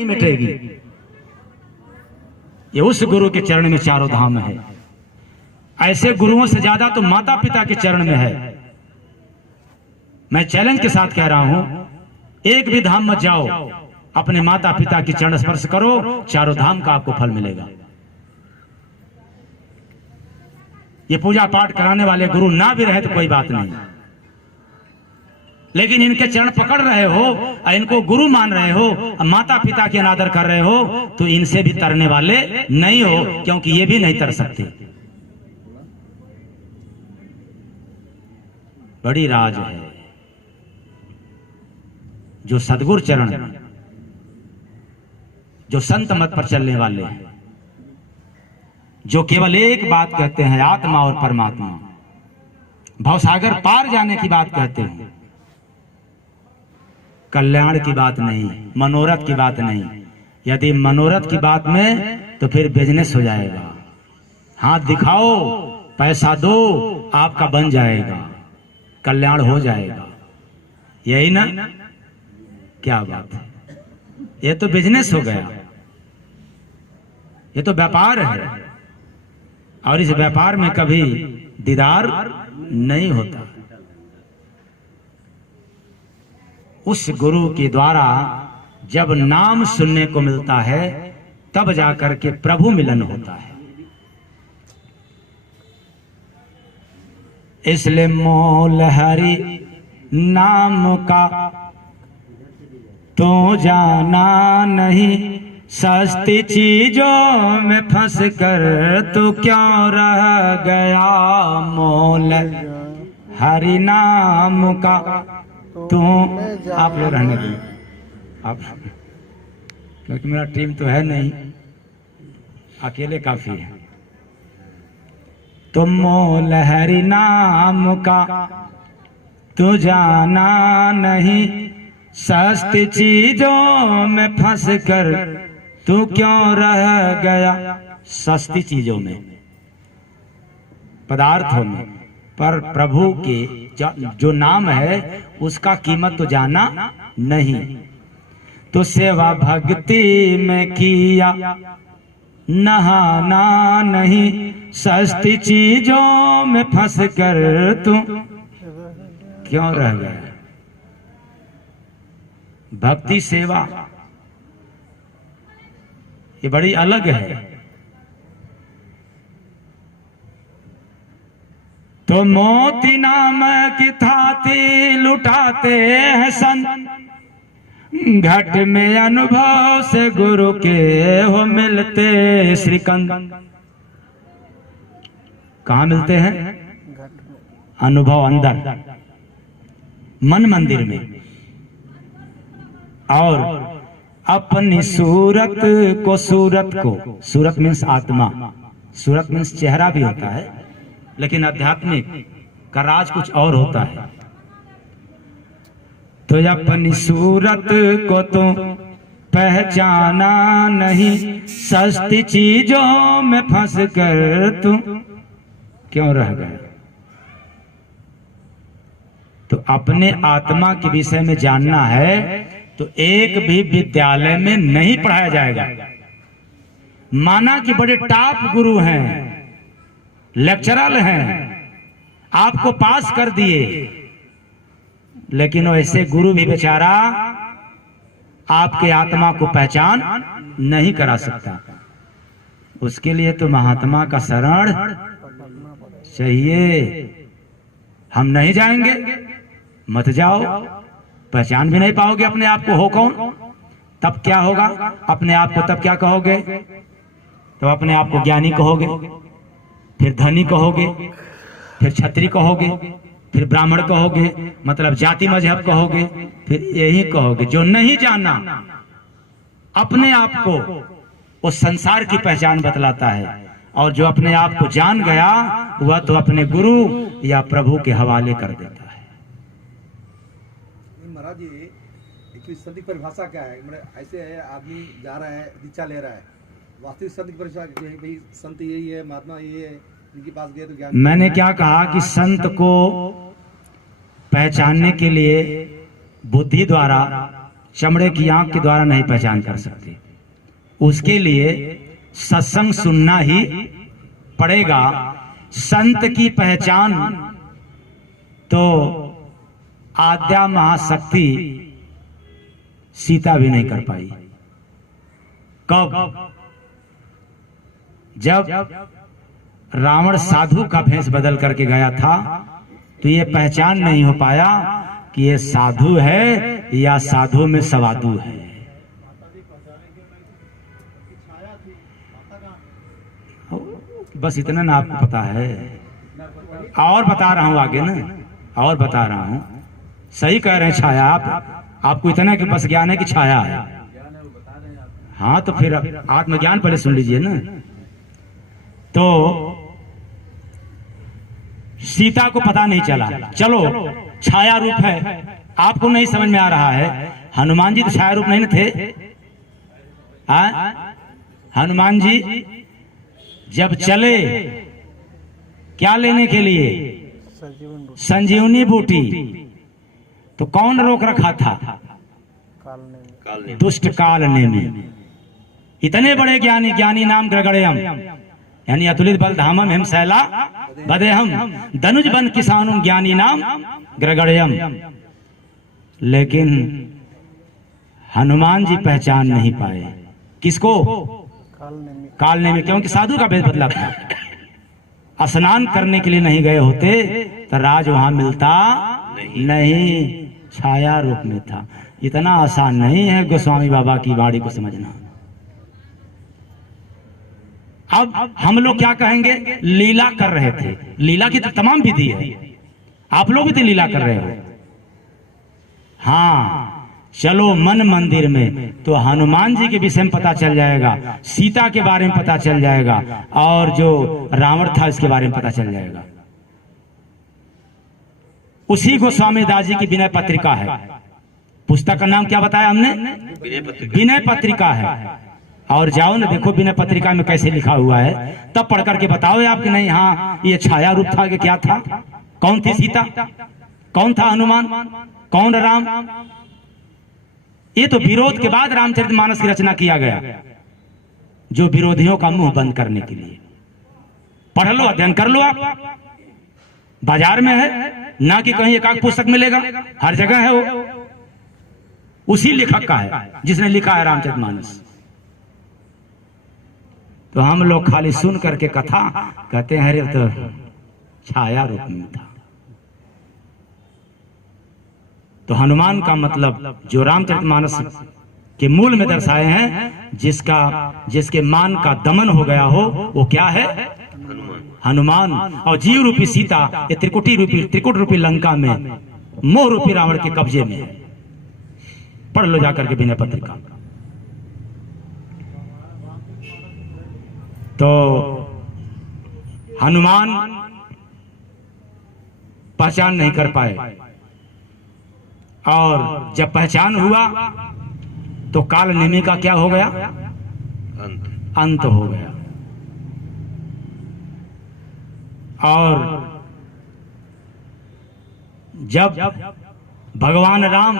मिटेगी। ये उस गुरु के चरण में चारों धाम है। ऐसे गुरुओं से ज्यादा तो माता पिता के चरण में है। मैं चैलेंज के साथ कह रहा हूं, एक भी धाम मत जाओ, अपने माता पिता की चरण स्पर्श करो, चारों धाम का आपको फल मिलेगा। ये पूजा पाठ कराने वाले गुरु ना भी रहे तो कोई बात नहीं, लेकिन इनके चरण पकड़ रहे हो और इनको गुरु मान रहे हो, माता पिता के अनादर कर रहे हो, तो इनसे भी तरने वाले नहीं हो, क्योंकि ये भी नहीं तर सकते। बड़ी राज है जो सदगुरु चरण, जो संत मत पर चलने वाले हैं, जो केवल एक बात कहते हैं, आत्मा और परमात्मा, भवसागर पार जाने की बात कहते हैं, कल्याण की बात नहीं, मनोरथ की बात नहीं। यदि मनोरथ की बात में तो फिर बिजनेस हो जाएगा। हाथ दिखाओ, पैसा दो, आपका बन जाएगा, कल्याण हो जाएगा, यही ना? क्या बात है, ये तो बिजनेस हो गया, ये तो व्यापार है, और इस व्यापार में कभी दीदार नहीं होता। उस गुरु के द्वारा जब नाम सुनने को मिलता है, तब जाकर के प्रभु मिलन होता है। इसलिए मोल हरि नाम का तो जाना नहीं, सस्ती चीजों में फंस कर तू क्यों रह गया। मोल हरि नाम का तो आप लोग रहने दो, आप, क्योंकि मेरा टीम तो है नहीं, अकेले काफी है। तो मोल हरि नाम का तू जाना नहीं, सस्ती चीजों में फंस कर तू क्यों रह गया। सस्ती चीजों में, पदार्थों में, पर प्रभु के जो नाम है उसका कीमत तो जाना नहीं। तो सेवा भक्ति में किया नहाना नहीं, सस्ती चीजों में फंस कर तू क्यों रह गया। भक्ति सेवा ये बड़ी अलग है। तो मोती नाम की थाती लुटाते हैं संत, घट में अनुभव से गुरु के हो मिलते श्रीकंद। कहाँ मिलते हैं? अनुभव अंदर मन मंदिर में। और अपनी सूरत को, सूरत मीन्स आत्मा, सूरत मीन्स चेहरा भी होता है, लेकिन आध्यात्मिक का राज कुछ और होता है। तो अपनी सूरत को तो पहचाना नहीं, सस्ती चीजों में फंस कर तू क्यों रह गया। तो अपने आत्मा के विषय में जानना है तो एक भी विद्यालय में नहीं पढ़ाया जाएगा। माना कि बड़े टॉप गुरु हैं, लेक्चरर हैं, आपको पास कर दिए, लेकिन वैसे गुरु भी बेचारा आपके आत्मा को पहचान नहीं करा सकता। उसके लिए तो महात्मा का शरण चाहिए। हम नहीं जाएंगे, मत जाओ, पहचान भी नहीं पाओगे अपने आप को हो कौन। तब क्या होगा? अपने आप को तब क्या कहोगे? तो अपने आप को ज्ञानी कहोगे, फिर धनी कहोगे, फिर क्षत्रिय कहोगे, फिर ब्राह्मण कहोगे, मतलब जाति मजहब कहोगे, फिर यही कहोगे। जो नहीं जाना अपने आप को, वो संसार की पहचान बतलाता है, और जो अपने आप को जान गया वह तो अपने गुरु या प्रभु के हवाले कर देता है। महाराज जी, संत की परिभाषा क्या है? ऐसे है, आदमी जा रहा है, दीक्षा ले रहा है, वास्तविक संत की परिभाषा भाई संत यही है, महात्मा यही है, इनके पास गए तो ज्ञान। मैंने क्या कहा कि संत को पहचानने के लिए बुद्धि द्वारा चमड़े की आंख के द्वारा नहीं पहचान कर सकते। उसके लिए सत्संग सुनना ही पड़ेगा। संत की पहचान तो आद्या महाशक्ति सीता भी नहीं कर पाई। कब? जब रावण साधु का भेष बदल करके गया था तो ये पहचान नहीं हो पाया कि ये साधु है या साधु में सवादु है। बस इतना ना आपको पता है, और बता रहा हूं आगे ना, और बता रहा हूं। सही कह रहे हैं छाया आप, आपको इतना कि बस ज्ञान है कि छाया है। हाँ तो फिर आत्मज्ञान पहले सुन लीजिए ना। तो सीता को पता नहीं चला, चलो छाया रूप है, आपको नहीं समझ में आ रहा है। हनुमान जी तो छाया रूप नहीं न थे। हनुमान जी जब चले क्या लेने के लिए? संजीवनी बूटी। तो कौन रोक रखा था? दुष्ट काल ने। इतने बड़े ज्ञानी, ज्ञानी नाम ग्रगड़यम, यानी अतुलित बल धामम हिम शैला बदेहम, धनुज बन किसानुन ज्ञानी नाम ग्रगड़यम। लेकिन हनुमान जी पहचान नहीं पाए। किसको? काल ने में, क्योंकि साधु का भेष बदला था। स्नान करने के लिए नहीं गए होते तो राज वहां मिलता नहीं, छाया रूप में था। इतना आसान नहीं है गोस्वामी बाबा की वाणी को समझना। अब हम लोग क्या कहेंगे? लीला कर रहे थे। लीला की तो तमाम विधि है, आप लोग भी तो लीला कर रहे हो। हाँ चलो मन मंदिर में तो हनुमान जी के विषय में पता चल जाएगा, सीता के बारे में पता चल जाएगा, और जो रावण था इसके बारे में पता चल जाएगा। उसी गोस्वामी दास जी की विनय पत्रिका है। पुस्तक का नाम क्या बताया हमने? विनय पत्रिका है। और जाओ ना देखो विनय पत्रिका में कैसे लिखा हुआ है, तब पढ़ करके बताओ आप कि नहीं हाँ ये छाया रूप था कि क्या था? कौन थी सीता? कौन था हनुमान? कौन राम? ये तो विरोध के बाद रामचरितमानस की रचना किया गया, जो विरोधियों का मुंह बंद करने के लिए। पढ़ लो, अध्ययन कर लो। आप बाजार में है ना कि कहीं एकाक पुस्तक मिलेगा, हर जगह है वो। उसी लेखक का है जिसने लिखा है रामचरितमानस। तो हम लोग खाली सुन करके कथा कहते हैं अरे तो छाया रूप में था। तो हनुमान का मतलब जो रामचरितमानस के मूल में दर्शाए हैं, जिसके मान का दमन हो गया हो, वो क्या है? हनुमान। और जीव रूपी सीता ये त्रिकुट रूपी लंका में मोह रूपी रावण के कब्जे में है। पढ़ लो जाकर के विनय पत्रिका। तो हनुमान पहचान नहीं कर पाए, और जब पहचान हुआ तो काल नेमी का क्या हो गया? अंत हो गया। और जब भगवान राम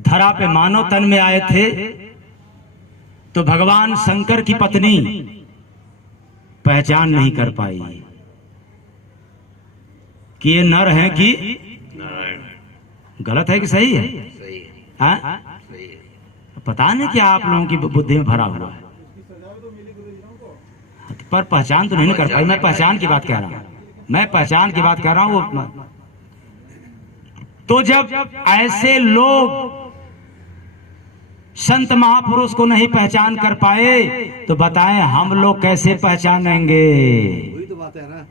धरा पे मानव तन में आए थे तो भगवान शंकर की पत्नी पहचान नहीं कर पाई कि ये नर है कि गलत है कि सही है? सही है। हाँ? सही है। पता नहीं क्या आप लोगों की बुद्धि में भरा हुआ है, पर पहचान तो नहीं कर पाई। मैं पहचान की बात कह रहा हूं, मैं पहचान की बात कह रहा हूं। तो जब ऐसे लोग संत महापुरुष को नहीं पहचान कर पाए तो बताएं हम लोग कैसे पहचानेंगे? वही तो बात है ना।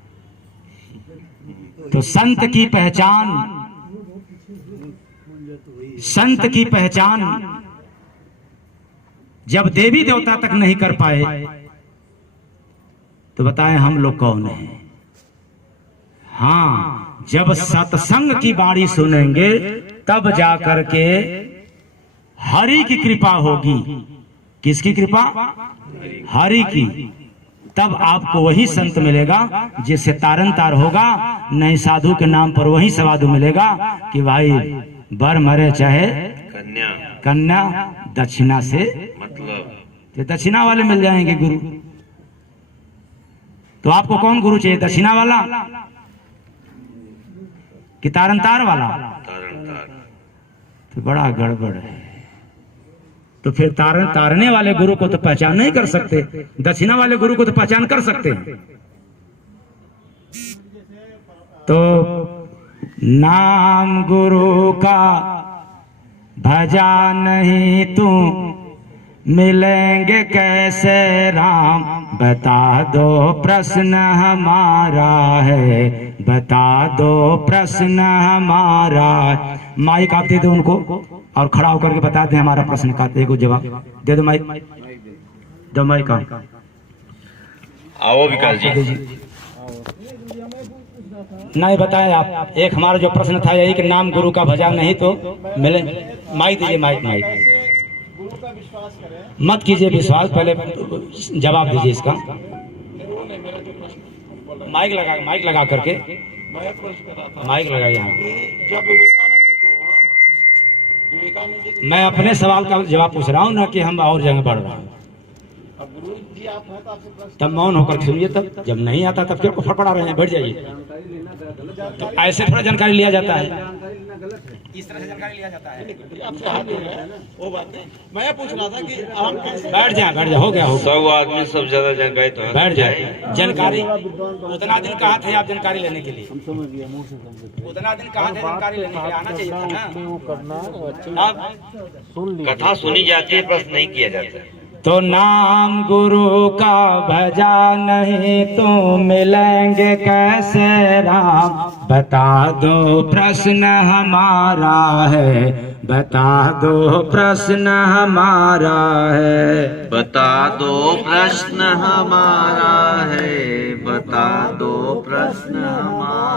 तो संत की पहचान, संत की पहचान जब देवी देवता तक नहीं कर पाए तो बताएं हम लोग कौन हैं? हाँ, जब सत्संग की वाणी सुनेंगे तब जाकर के हरि की कृपा होगी। किसकी कृपा? हरि की। तब आपको वही संत मिलेगा जिससे तारन तार होगा, नहीं साधु के नाम पर वही सवादु मिलेगा कि भाई बर मरे चाहे कन्या दक्षिणा से, मतलब तो दक्षिणा वाले मिल जाएंगे गुरु। तो आपको कौन गुरु चाहिए, दक्षिणा वाला कि तारनतार वाला? तो बड़ा गड़बड़ है। तो फिर तारने वाले गुरु को तो पहचान नहीं कर सकते, दक्षिणा वाले गुरु को तो पहचान कर सकते हैं। तो नाम गुरु का भजा नहीं तू, मिलेंगे कैसे राम, बता दो प्रश्न हमारा है, बता दो प्रश्न हमारा। माइक आप दे दो उनको और खड़ा होकर के बता दें हमारा प्रश्न का एक जवाब दे दो। माइक दो, माइक आओ विकास जी। नहीं बताए आप। एक हमारा जो प्रश्न था यही कि नाम गुरु का भजा नहीं तो मिले। माइक दीजिए, माइक मत कीजिए विश्वास, पहले जवाब दीजिए इसका। माइक लगा करके माइक लगाइए यहाँ। मैं अपने सवाल का जवाब पूछ रहा हूँ ना कि हम और जगह बढ़ रहा हूँ। तब मौन होकर सुनिए, तब जब नहीं आता तब क्यों फड़फड़ा रहे हैं, बैठ जाइए। तो ऐसे थोड़ा जानकारी लिया जाता है, इस तरह से जानकारी लिया जाता है। वो बात नहीं, मैं पूछ रहा था कि हम कैसे बैठ जाए, हो गया, सब आदमी सब ज्यादा जानकारी तो है। बैठ जाए। जानकारी उतना दिन कहाँ थे आप जानकारी लेने के लिए? उतना दिन कहाँ थे जानकारी लेने के लिए? आना चाहिए था ना। अब कथा सुनी जाती है, प्रश्न नहीं किया जाता। तो नाम गुरु का भजा नहीं तो मिलेंगे कैसे राम, बता दो प्रश्न हमारा है, बता दो प्रश्न हमारा है, बता दो प्रश्न हमारा है, बता दो प्रश्न हमारा।